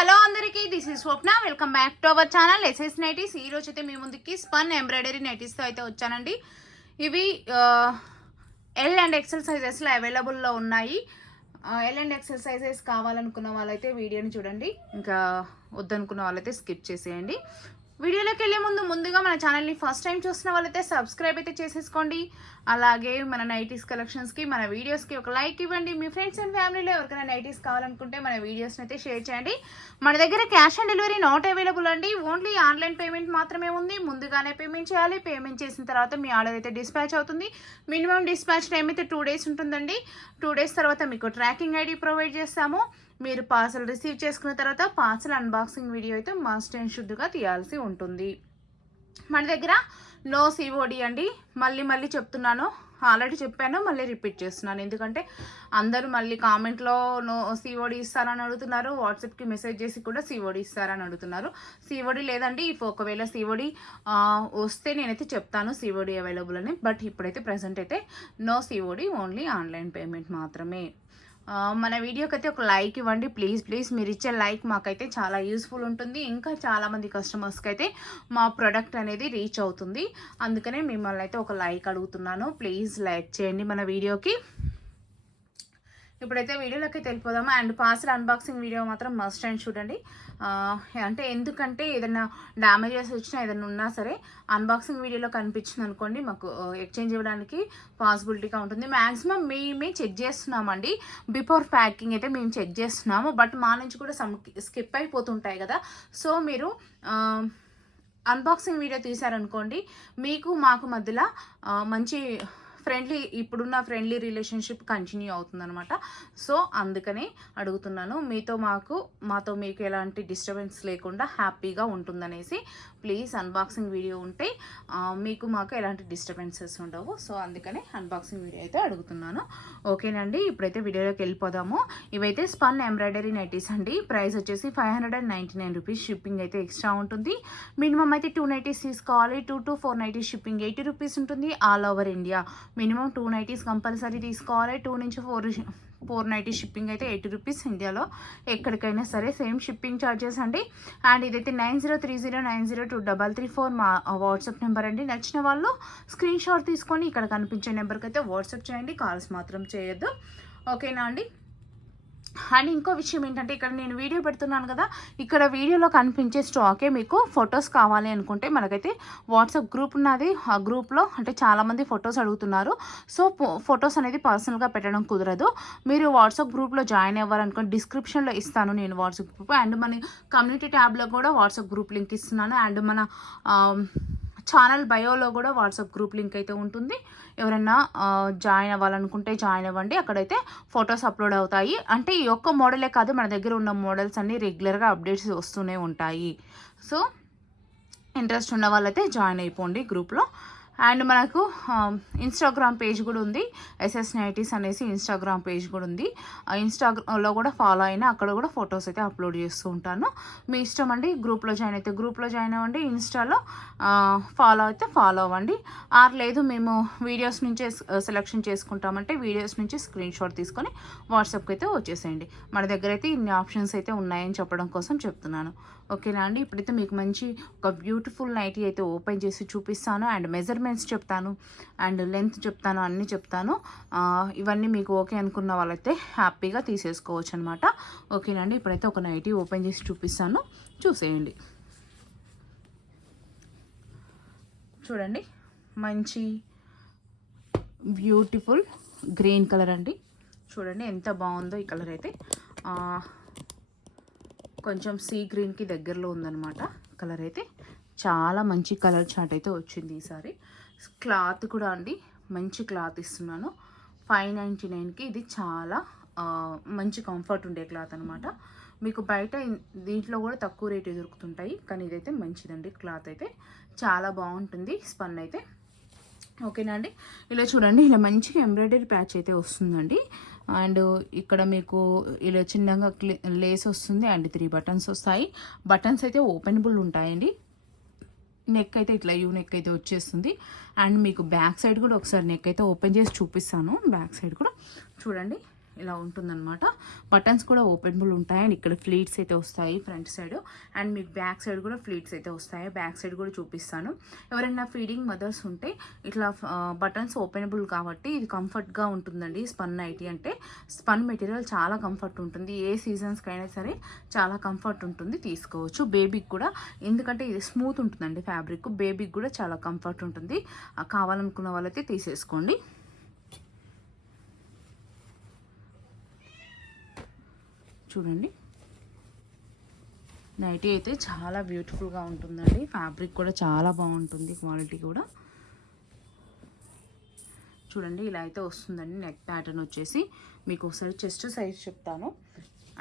Hello అందరికీ, this is Swapna. Welcome back to our channel SS nineties. ఈ రోజు అయితే మీ ముందుకి స్పన్ ఎంబ్రాయిడరీ నైటీస్తో అయితే వచ్చానండి. ఇవి ఎల్ అండ్ ఎక్సెల్ సైజెస్లో అవైలబుల్లో ఉన్నాయి. ఎల్ అండ్ ఎక్సెల్ సైజెస్ కావాలనుకున్న వాళ్ళైతే వీడియోని చూడండి, ఇంకా వద్దనుకున్న వాళ్ళైతే స్కిప్ చేసేయండి. వీడియోలోకి వెళ్ళే ముందుగా మన ఛానల్ని ఫస్ట్ టైం చూస్తున్న వాళ్ళైతే సబ్స్క్రైబ్ అయితే చేసేసుకోండి. అలాగే మన నైటీస్ కలెక్షన్స్కి, మన వీడియోస్కి ఒక లైక్ ఇవ్వండి. మీ ఫ్రెండ్స్ అండ్ ఫ్యామిలీలో ఎవరికైనా నైటీస్ కావాలనుకుంటే మన వీడియోస్ని అయితే షేర్ చేయండి. మన దగ్గర cash on delivery not available అండి. ఓన్లీ ఆన్లైన్ పేమెంట్ మాత్రమే ఉంది. ముందుగానే పేమెంట్ చేయాలి. పేమెంట్ చేసిన తర్వాత మీ ఆర్డర్ అయితే డిస్పాచ్ అవుతుంది. మినిమం డిస్పాచ్ టైం అయితే 2 days ఉంటుందండి. 2 days తర్వాత మీకు ట్రాకింగ్ ఐడి ప్రొవైడ్ చేస్తాము. మీరు పార్సల్ రిసీవ్ చేసుకున్న తర్వాత పార్సల్ అన్బాక్సింగ్ వీడియో అయితే మస్ట్ అండ్ షుడ్గా తీయాల్సి ఉంటుంది. మన దగ్గర నో సిఓడి అండి. మళ్ళీ చెప్తున్నాను, ఆల్రెడీ చెప్పాను, మళ్ళీ రిపీట్ చేస్తున్నాను. ఎందుకంటే అందరూ మళ్ళీ కామెంట్లో నో సిఓడి ఇస్తారని అడుగుతున్నారు. వాట్సాప్కి మెసేజ్ చేసి కూడా సిఓడి ఇస్తారని అడుగుతున్నారు. సిఓడి లేదండి. ఒకవేళ సిఓడి వస్తే నేనైతే చెప్తాను సిఓడి అవైలబుల్ అని. బట్ ఇప్పుడైతే ప్రజెంట్ అయితే no COD, only online payment మాత్రమే. మన వీడియోకి అయితే ఒక లైక్ ఇవ్వండి ప్లీజ్. మీరు ఇచ్చే లైక్ మాకైతే చాలా యూస్ఫుల్ ఉంటుంది. ఇంకా చాలామంది కస్టమర్స్కి అయితే మా ప్రోడక్ట్ అనేది రీచ్ అవుతుంది. అందుకనే మిమ్మల్ని అయితే ఒక లైక్ అడుగుతున్నాను. ప్లీజ్ లైక్ చేయండి మన వీడియోకి. ఇప్పుడైతే వీడియోలోకి వెళ్ళిపోదాము. అండ్ పార్సల్ అన్బాక్సింగ్ వీడియో మాత్రం మస్ట్ అండ్ చూడండి. అంటే ఎందుకంటే ఏదైనా డ్యామేజెస్ వచ్చినా ఏదైనా ఉన్నా సరే అన్బాక్సింగ్ వీడియోలో కనిపించింది అనుకోండి, మాకు ఎక్స్చేంజ్ ఇవ్వడానికి పాసిబిలిటీగా ఉంటుంది. మ్యాక్సిమం మేమే చెక్ చేస్తున్నామండి. బిఫోర్ ప్యాకింగ్ అయితే మేము చెక్ చేస్తున్నాము. బట్ మా నుంచి కూడా స్కిప్ అయిపోతుంటాయి కదా. సో మీరు అన్బాక్సింగ్ వీడియో తీశారనుకోండి, మీకు మాకు మధ్యలో మంచి ఇప్పుడున్న ఫ్రెండ్లీ రిలేషన్షిప్ కంటిన్యూ అవుతుందన్నమాట. సో అందుకనే అడుగుతున్నాను. మాతో మీకు ఎలాంటి డిస్టర్బెన్స్ లేకుండా హ్యాపీగా ఉంటుందనేసి. ప్లీజ్ అన్బాక్సింగ్ వీడియో ఉంటే మీకు మాకు ఎలాంటి డిస్టర్బెన్సెస్ ఉండవు. సో అందుకనే అన్బాక్సింగ్ వీడియో అయితే అడుగుతున్నాను. ఓకేనండి, ఇప్పుడైతే వీడియోలోకి వెళ్ళిపోదాము. ఇవైతే స్పన్ ఎంబ్రాయిడరీ నైటీస్ అండి. ప్రైస్ వచ్చేసి 599 రూపీస్. షిప్పింగ్ అయితే ఎక్స్ట్రా ఉంటుంది. మినిమం అయితే 2 నైటీస్ తీసుకోవాలి. 2 to 4 నైటీస్ షిప్పింగ్ 80 రూపీస్ ఉంటుంది all over India. Minimum 2 nighties compulsory తీసుకోవాలి. 2 నుంచి 4 నైటీస్ షిప్పింగ్ అయితే 80 రూపీస్. ఇండియాలో ఎక్కడికైనా సరే సేమ్ షిప్పింగ్ ఛార్జెస్ అండి. అండ్ ఇదైతే 9030902334 మా వాట్సాప్ నెంబర్ అండి. నచ్చిన వాళ్ళు స్క్రీన్ షాట్ తీసుకొని ఇక్కడ కనిపించే నెంబర్కి అయితే వాట్సాప్ చేయండి. కాల్స్ మాత్రం చేయొద్దు. ఓకేనా అండి. అండ్ ఇంకో విషయం ఏంటంటే, ఇక్కడ నేను వీడియో పెడుతున్నాను కదా, ఇక్కడ వీడియోలో కనిపించే స్టాకే మీకు ఫొటోస్ కావాలి అనుకుంటే మనకైతే వాట్సాప్ గ్రూప్ ఉన్నది. ఆ గ్రూప్లో అంటే చాలామంది ఫొటోస్ అడుగుతున్నారు. సో ఫొటోస్ అనేది పర్సనల్గా పెట్టడం కుదరదు. మీరు వాట్సాప్ గ్రూప్లో జాయిన్ అవ్వాలనుకోండి, డిస్క్రిప్షన్లో ఇస్తాను నేను వాట్సాప్ గ్రూప్. అండ్ మన కమ్యూనిటీ ట్యాబ్లో కూడా వాట్సాప్ గ్రూప్ లింక్ ఇస్తున్నాను. అండ్ మన ఛానల్ బయోలో కూడా వాట్సాప్ గ్రూప్ లింక్ అయితే ఉంటుంది. ఎవరైనా జాయిన్ అవ్వాలనుకుంటే జాయిన్ అవ్వండి. అక్కడైతే ఫొటోస్ అప్లోడ్ అవుతాయి. అంటే ఈ ఒక్క మోడలే కాదు, మన దగ్గర ఉన్న మోడల్స్ అన్నీ రెగ్యులర్గా అప్డేట్స్ వస్తూనే ఉంటాయి. సో ఇంట్రెస్ట్ ఉన్న వాళ్ళైతే జాయిన్ అయిపోండి గ్రూప్లో. అండ్ మనకు ఇన్స్టాగ్రామ్ పేజ్ కూడా ఉంది. ఎస్ఎస్ నైటీస్ అనేసి ఇన్స్టాగ్రామ్ పేజ్ కూడా ఉంది. ఇన్స్టాగ్రామ్లో కూడా ఫాలో అయినా అక్కడ కూడా ఫొటోస్ అయితే అప్లోడ్ చేస్తూ ఉంటాను. మీ ఇష్టం అండి. గ్రూప్లో జాయిన్ అయితే గ్రూప్లో జాయిన్ అవ్వండి. ఇన్స్టాలో ఫాలో అయితే ఫాలో అవ్వండి. లేదు మేము వీడియోస్ నుంచే సెలెక్షన్ చేసుకుంటామంటే వీడియోస్ నుంచి స్క్రీన్ షాట్ తీసుకొని వాట్సాప్కి అయితే వచ్చేసేయండి. మన దగ్గర అయితే ఇన్ని ఆప్షన్స్ అయితే ఉన్నాయని చెప్పడం కోసం చెప్తున్నాను. ఓకేనా అండి. ఇప్పుడైతే మీకు మంచి ఒక బ్యూటిఫుల్ నైటీ అయితే ఓపెన్ చేసి చూపిస్తాను. అండ్ మెజర్మెంట్స్ చెప్తాను, అండ్ లెంత్ చెప్తాను, అన్నీ చెప్తాను. ఇవన్నీ మీకు ఓకే అనుకున్న వాళ్ళైతే హ్యాపీగా తీసేసుకోవచ్చు అనమాట. ఓకేనా అండి. ఇప్పుడైతే ఒక నైటీ ఓపెన్ చేసి చూపిస్తాను, చూసేయండి. చూడండి, మంచి బ్యూటిఫుల్ గ్రీన్ కలర్ అండి. చూడండి ఎంత బాగుందో ఈ కలర్ అయితే. కొంచెం సీ గ్రీన్కి దగ్గరలో ఉందన్నమాట కలర్ అయితే. చాలా మంచి కలర్ చార్ట్ అయితే వచ్చింది ఈసారి. క్లాత్ కూడా అండి మంచి క్లాత్ ఇస్తున్నాను. 599కి ఇది చాలా మంచి కంఫర్ట్ ఉండే క్లాత్ అనమాట. మీకు బయట దీంట్లో కూడా తక్కువ రేటు దొరుకుతుంటాయి, కానీ ఇదైతే మంచిదండి. క్లాత్ అయితే చాలా బాగుంటుంది. స్పన్ అయితే ఓకేనా అండి. ఇలా చూడండి, ఇలా మంచిగా ఎంబ్రాయిడరీ ప్యాచ్ అయితే వస్తుందండి. అండ్ ఇక్కడ మీకు ఇలా చిన్నగా లేస్ వస్తుంది. అండ్ 3 బటన్స్ వస్తాయి. బటన్స్ అయితే ఓపెనబుల్ ఉంటాయండి. నెక్ అయితే ఇట్లా యూ నెక్ అయితే వచ్చేస్తుంది. అండ్ మీకు బ్యాక్ సైడ్ కూడా ఒకసారి నెక్ అయితే ఓపెన్ చేసి చూపిస్తాను. బ్యాక్ సైడ్ కూడా చూడండి ఇలా ఉంటుందన్నమాట. బటన్స్ కూడా ఓపెనబుల్ ఉంటాయి అండ్ ఇక్కడ ఫ్లీట్స్ అయితే వస్తాయి ఫ్రంట్ సైడ్ అండ్ మీకు బ్యాక్ సైడ్ కూడా ఫ్లీట్స్ అయితే వస్తాయి. బ్యాక్ సైడ్ కూడా చూపిస్తాను. ఎవరైనా ఫీడింగ్ మదర్స్ ఉంటే ఇట్లా బటన్స్ ఓపెనబుల్ కాబట్టి ఇది కంఫర్ట్గా ఉంటుందండి. స్పన్ నైటీ అంటే స్పన్ మెటీరియల్ చాలా కంఫర్ట్ ఉంటుంది. ఏ సీజన్స్కి అయినా సరే చాలా కంఫర్ట్ ఉంటుంది, తీసుకోవచ్చు. బేబీకి కూడా, ఎందుకంటే ఇది స్మూత్ ఉంటుందండి ఫ్యాబ్రిక్, బేబీకి కూడా చాలా కంఫర్ట్ ఉంటుంది. కావాలనుకున్న వాళ్ళైతే తీసేసుకోండి. చూడండి నైటీ అయితే చాలా బ్యూటిఫుల్గా ఉంటుందండి. ఫ్యాబ్రిక్ కూడా చాలా బాగుంటుంది, క్వాలిటీ కూడా. చూడండి ఇలా అయితే వస్తుందండి. నెక్ ప్యాటర్న్ వచ్చేసి మీకు ఒకసారి చెస్ట్ సైజ్ చెప్తాను.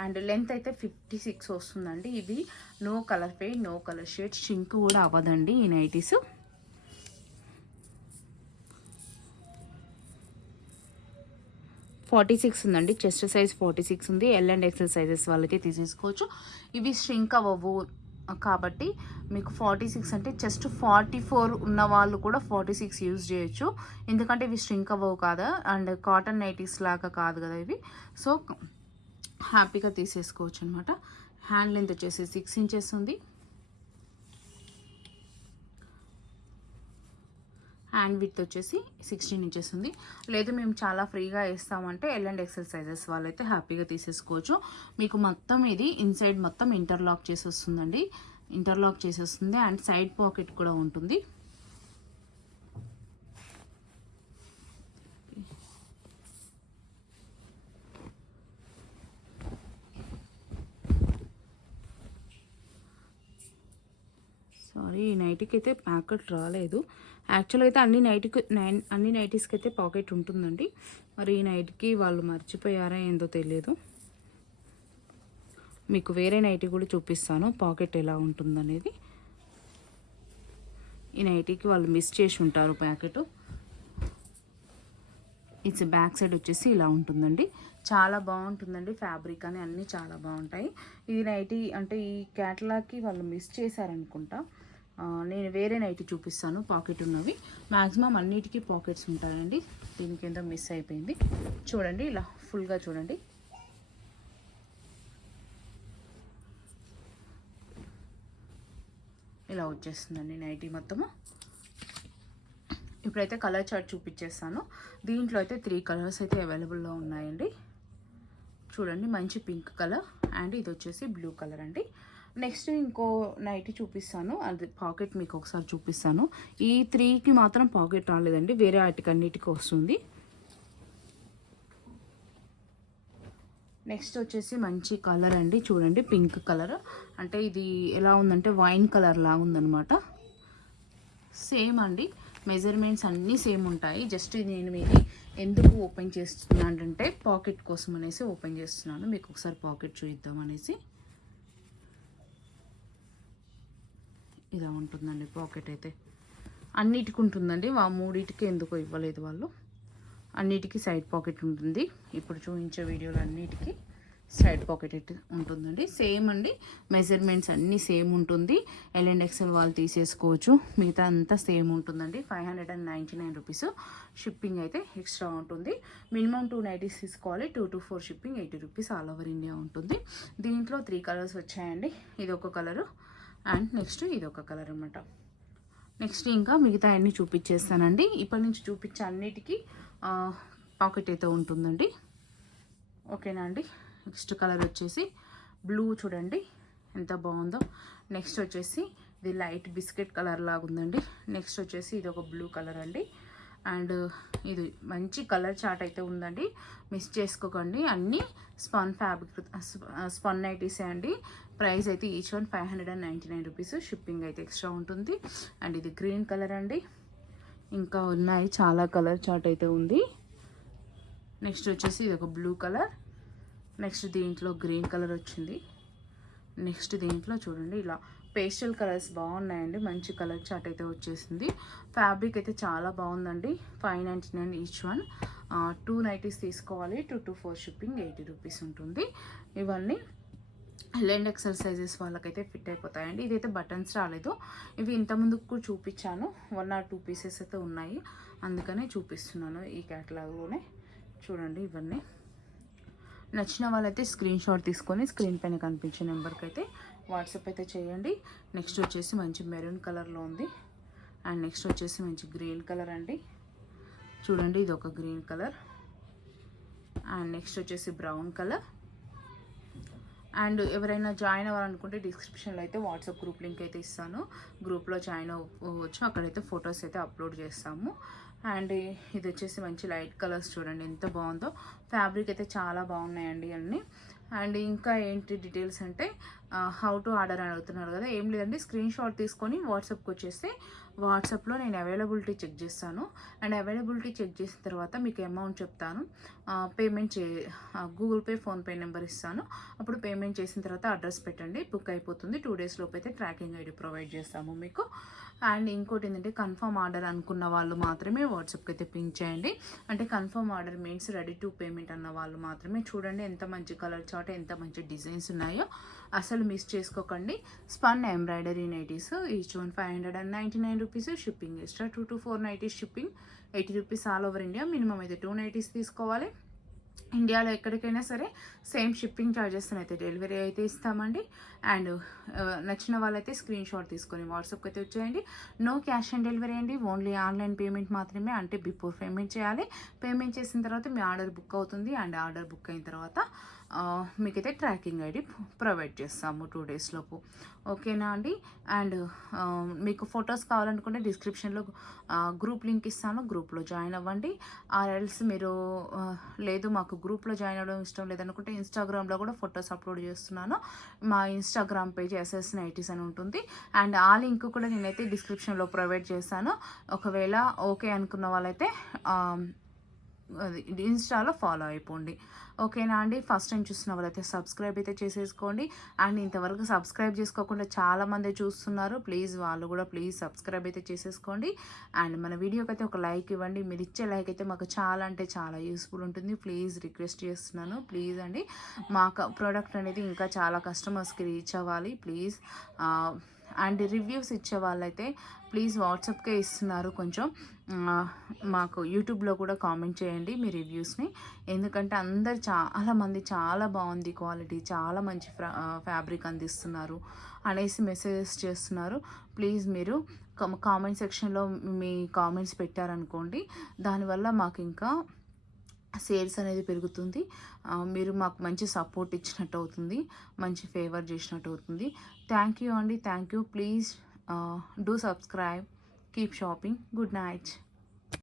అండ్ లెంత్ అయితే 56 వస్తుందండి. ఇది no colour fade, no colour shade, shrink కూడా అవ్వదండి ఈ నైటీస్. $46 ఉందండి. చెస్ట్ సైజ్ 46 ఉంది. ఎల్ అండ్ ఎక్సెల్ సైజెస్ వాళ్ళైతే తీసేసుకోవచ్చు. ఇవి ష్రింక్ అవ్వవు కాబట్టి మీకు 46 అంటే చెస్ట్ 44 ఉన్న వాళ్ళు కూడా 46 యూజ్ చేయొచ్చు. ఎందుకంటే ఇవి ష్రింక్ అవ్వవు కదా, అండ్ కాటన్ నైటీస్ లాగా కాదు కదా ఇవి. సో హ్యాపీగా తీసేసుకోవచ్చు అనమాట. హ్యాండ్ లెంత్ వచ్చేసి 6 ఇంచెస్ ఉంది. హ్యాండ్ విడ్త్ వచ్చేసి 16 ఇంచెస్ ఉంది. లేదు మేము చాలా ఫ్రీగా వేస్తామంటే ఎల్ అండ్ ఎక్సెల్ సైజెస్ వాళ్ళైతే హ్యాపీగా తీసేసుకోవచ్చు. మీకు మొత్తం ఇది ఇన్సైడ్ మొత్తం ఇంటర్లాక్ చేసి వస్తుందండి. ఇంటర్లాక్ చేసి వస్తుంది అండ్ సైడ్ పాకెట్ కూడా ఉంటుంది. సారీ, ఈ నైటీకి అయితే ప్యాకెట్ రాలేదు. యాక్చువల్గా అయితే అన్ని నైటీస్కి అయితే పాకెట్ ఉంటుందండి. మరి ఈ నైట్కి వాళ్ళు మర్చిపోయారా ఏందో తెలియదు. మీకు వేరే నైటీ కూడా చూపిస్తాను పాకెట్ ఎలా ఉంటుందనేది. ఈ నైటీకి వాళ్ళు మిస్ చేసి ఉంటారు ప్యాకెట్. ఇట్స్ బ్యాక్ సైడ్ వచ్చేసి ఇలా ఉంటుందండి. చాలా బాగుంటుందండి. ఫ్యాబ్రిక్ అని అన్నీ చాలా బాగుంటాయి. ఇది నైటీ అంటే ఈ క్యాటలాగ్కి వాళ్ళు మిస్ చేశారనుకుంటా. నేను వేరే నైటీ చూపిస్తాను పాకెట్ ఉన్నవి. మ్యాక్సిమం అన్నిటికీ పాకెట్స్ ఉంటాయండి. దీనికి ఏందో మిస్ అయిపోయింది. చూడండి ఇలా ఫుల్గా చూడండి. ఇలా వచ్చేస్తుందండి నైటీ మొత్తము. ఇప్పుడైతే కలర్ చార్ట్ చూపించేస్తాను. దీంట్లో అయితే 3 కలర్స్ అయితే అవైలబుల్లో ఉన్నాయండి. చూడండి మంచి పింక్ కలర్ అండ్ ఇది వచ్చేసి బ్లూ కలర్ అండి. నెక్స్ట్ ఇంకో నైటీ చూపిస్తాను, అది పాకెట్ మీకు ఒకసారి చూపిస్తాను. ఈ 3కి మాత్రం పాకెట్ రాలేదండి, వేరే వాటికి అన్నిటికీ వస్తుంది. నెక్స్ట్ వచ్చేసి మంచి కలర్ అండి. చూడండి పింక్ కలర్, అంటే ఇది ఎలా ఉందంటే వైన్ కలర్ లాగా ఉందనమాట. సేమ్ అండి, మెజర్మెంట్స్ అన్నీ సేమ్ ఉంటాయి. జస్ట్ నేను ఇది ఎందుకు ఓపెన్ చేస్తున్నాను అంటే పాకెట్ కోసం అనేసి ఓపెన్ చేస్తున్నాను. మీకు ఒకసారి పాకెట్ చూద్దాం అనేసి. ఇలా ఉంటుందండి పాకెట్ అయితే. అన్నిటికి ఉంటుందండి, 3టికి ఎందుకో ఇవ్వలేదు వాళ్ళు. అన్నిటికీ సైడ్ పాకెట్ ఉంటుంది. ఇప్పుడు చూపించే వీడియోలో అన్నిటికీ సైడ్ పాకెట్ అయితే ఉంటుందండి. సేమ్ అండి, మెజర్మెంట్స్ అన్నీ సేమ్ ఉంటుంది. ఎల్ అండ్ ఎక్సెల్ వాళ్ళు తీసేసుకోవచ్చు. మిగతా అంతా సేమ్ ఉంటుందండి. 599 రూపీస్. షిప్పింగ్ అయితే ఎక్స్ట్రా ఉంటుంది. మినిమం 2 నైటీస్ తీసుకోవాలి. 2 to 4 shipping 80 rupees all over India ఉంటుంది. దీంట్లో 3 కలర్స్ వచ్చాయండి. ఇది ఒక కలరు అండ్ నెక్స్ట్ ఇది ఒక కలర్ అనమాట. నెక్స్ట్ ఇంకా మిగతా అన్నీ చూపించేస్తానండి. ఇప్పటి నుంచి చూపించే అన్నిటికీ పాకెట్ అయితే ఉంటుందండి. ఓకేనా అండి. నెక్స్ట్ కలర్ వచ్చేసి బ్లూ, చూడండి ఎంత బాగుందో. నెక్స్ట్ వచ్చేసి ఇది లైట్ బిస్కెట్ కలర్ లాగా ఉందండి. నెక్స్ట్ వచ్చేసి ఇది ఒక బ్లూ కలర్ అండి. అండ్ ఇది మంచి కలర్ చార్ట్ అయితే ఉందండి, మిస్ చేసుకోకండి. అన్నీ స్పన్ ఫ్యాబ్రిక్, స్పన్ నైటీసే అండి. ప్రైస్ అయితే ఈచ్ వన్ 599 రూపీస్. షిప్పింగ్ అయితే ఎక్స్ట్రా ఉంటుంది. అండ్ ఇది గ్రీన్ కలర్ అండి. ఇంకా ఉన్నాయి చాలా కలర్ చార్ట్ అయితే ఉంది. నెక్స్ట్ వచ్చేసి ఇది ఒక బ్లూ కలర్. నెక్స్ట్ దీంట్లో గ్రీన్ కలర్ వచ్చింది. నెక్స్ట్ దీంట్లో చూడండి ఇలా పేస్టల్ కలర్స్ బాగున్నాయండి. మంచి కలర్ చార్ట్ అయితే వచ్చేసింది. ఫ్యాబ్రిక్ అయితే చాలా బాగుందండి. 599 ఈచ్ వన్. 2 నైటీస్ తీసుకోవాలి. 2 to 4 షిప్పింగ్ 80 రూపీస్ ఉంటుంది. ఇవన్నీ ఎల్ అండ్ ఎక్సెల్ సైజెస్ వాళ్ళకైతే ఫిట్ అయిపోతాయండి. ఇదైతే బటన్స్ రాలేదు. ఇవి ఇంతకుముందుకు కూడా చూపించాను. 1 or 2 పీసెస్ అయితే ఉన్నాయి, అందుకనే చూపిస్తున్నాను ఈ క్యాటలాగ్లోనే. చూడండి ఇవన్నీ నచ్చిన వాళ్ళైతే స్క్రీన్ షాట్ తీసుకొని స్క్రీన్ పైన కనిపించే నెంబర్కి అయితే వాట్సాప్ అయితే చేయండి. నెక్స్ట్ వచ్చేసి మంచి మెరూన్ కలర్లో ఉంది. అండ్ నెక్స్ట్ వచ్చేసి మంచి గ్రీన్ కలర్ అండి. చూడండి ఇది ఒక గ్రీన్ కలర్. అండ్ నెక్స్ట్ వచ్చేసి బ్రౌన్ కలర్. అండ్ ఎవరైనా జాయిన్ అవ్వాలనుకుంటే డిస్క్రిప్షన్లో అయితే వాట్సాప్ గ్రూప్ లింక్ అయితే ఇస్తాను. గ్రూప్లో జాయిన్ అవ్వచ్చు. అక్కడైతే ఫొటోస్ అయితే అప్లోడ్ చేస్తాము. అండ్ ఇది వచ్చేసి మంచి లైట్ కలర్స్ చూడండి ఎంత బాగుందో. ఫ్యాబ్రిక్ అయితే చాలా బాగున్నాయండి అన్నీ. అండ్ ఇంకా ఏంటి డీటెయిల్స్ అంటే హౌ టు ఆర్డర్ అని అడుగుతున్నారు కదా. ఏం లేదండి, స్క్రీన్ షాట్ తీసుకొని వాట్సాప్కి వచ్చేస్తే వాట్సాప్లో నేను అవైలబిలిటీ చెక్ చేస్తాను. అండ్ అవైలబిలిటీ చెక్ చేసిన తర్వాత మీకు అమౌంట్ చెప్తాను. Payment Google pay, PhonePe number ఇస్తాను. అప్పుడు పేమెంట్ చేసిన తర్వాత అడ్రస్ పెట్టండి, బుక్ అయిపోతుంది. 2 days లోపు అయితే ట్రాకింగ్ ఐడి ప్రొవైడ్ చేస్తాము మీకు. అండ్ ఇంకోటి ఏంటంటే కన్ఫర్మ్ ఆర్డర్ అనుకున్న వాళ్ళు మాత్రమే వాట్సాప్కి అయితే పింక్ చేయండి. అంటే confirm order means ready to payment అన్న వాళ్ళు మాత్రమే. చూడండి ఎంత మంచి కలర్ చార్ట్, ఎంత మంచి డిజైన్స్ ఉన్నాయో, అసలు మిస్ చేసుకోకండి. Spun embroidery nighties, each one 599 rupees. Shipping extra 2 to 4 nighties shipping 80 rupees all over India. Minimum అయితే 2 నైటీస్ తీసుకోవాలి. ఇండియాలో ఎక్కడికైనా సరే సేమ్ షిప్పింగ్ ఛార్జెస్ అయితే డెలివరీ అయితే ఇస్తామండి. అండ్ నచ్చిన వాళ్ళైతే స్క్రీన్ షాట్ తీసుకొని వాట్సాప్కి అయితే వచ్చేయండి. నో క్యాష్ ఆన్ డెలివరీ అండి, ఓన్లీ ఆన్లైన్ పేమెంట్ మాత్రమే. అంటే బిఫోర్ పేమెంట్ చేయాలి. పేమెంట్ చేసిన తర్వాత మీ ఆర్డర్ బుక్ అవుతుంది. అండ్ ఆర్డర్ బుక్ అయిన తర్వాత మీకైతే ట్రాకింగ్ ఐడి ప్రొవైడ్ చేస్తాము 2 days లోపు. ఓకేనా అండి. అండ్ మీకు ఫొటోస్ కావాలనుకుంటే డిస్క్రిప్షన్లో గ్రూప్ లింక్ ఇస్తాను, గ్రూప్లో జాయిన్ అవ్వండి. ఆర్ఎల్స్ మీరు లేదు మాకు గ్రూప్లో జాయిన్ అవ్వడం ఇష్టం లేదనుకుంటే ఇన్స్టాగ్రామ్లో కూడా ఫొటోస్ అప్లోడ్ చేస్తున్నాను. మా ఇన్స్టాగ్రామ్ పేజ్ SS90s అని ఉంటుంది. అండ్ ఆ లింక్ కూడా నేనైతే డిస్క్రిప్షన్లో ప్రొవైడ్ చేశాను. ఒకవేళ ఓకే అనుకున్న వాళ్ళైతే అది ఇన్స్టాలో ఫాలో అయిపోండి. ఓకేనా అండి. ఫస్ట్ టైం చూస్తున్న వాళ్ళైతే సబ్స్క్రైబ్ అయితే చేసేసుకోండి. అండ్ ఇంతవరకు సబ్స్క్రైబ్ చేసుకోకుండా చాలామంది చూస్తున్నారు, ప్లీజ్ వాళ్ళు కూడా ప్లీజ్ సబ్స్క్రైబ్ అయితే చేసేసుకోండి. అండ్ మన వీడియోకి అయితే ఒక లైక్ ఇవ్వండి. మీరు ఇచ్చే లైక్ అయితే మాకు చాలా అంటే చాలా యూస్ఫుల్ ఉంటుంది. ప్లీజ్ రిక్వెస్ట్ చేస్తున్నాను, ప్లీజ్ అండి. మా ప్రోడక్ట్ అనేది ఇంకా చాలా కస్టమర్స్కి రీచ్ అవ్వాలి ప్లీజ్. అండ్ రివ్యూస్ ఇచ్చే వాళ్ళైతే ప్లీజ్ వాట్సాప్కే ఇస్తున్నారు. కొంచెం మాకు యూట్యూబ్లో కూడా కామెంట్ చేయండి మీ రివ్యూస్ని. ఎందుకంటే అందరు చాలామంది చాలా బాగుంది క్వాలిటీ, చాలా మంచి ఫ్యాబ్రిక్ అందిస్తున్నారు అనేసి మెసేజెస్ చేస్తున్నారు. ప్లీజ్ మీరు కామెంట్ సెక్షన్లో మీ కామెంట్స్ పెట్టారనుకోండి, దానివల్ల మాకు ఇంకా సేల్స్ అనేది పెరుగుతుంది. మీరు మాకు మంచి సపోర్ట్ ఇచ్చినట్టు అవుతుంది, మంచి ఫేవర్ చేసినట్టు అవుతుంది. థ్యాంక్ యూ అండి, thank you. Please do subscribe, keep shopping. Good night.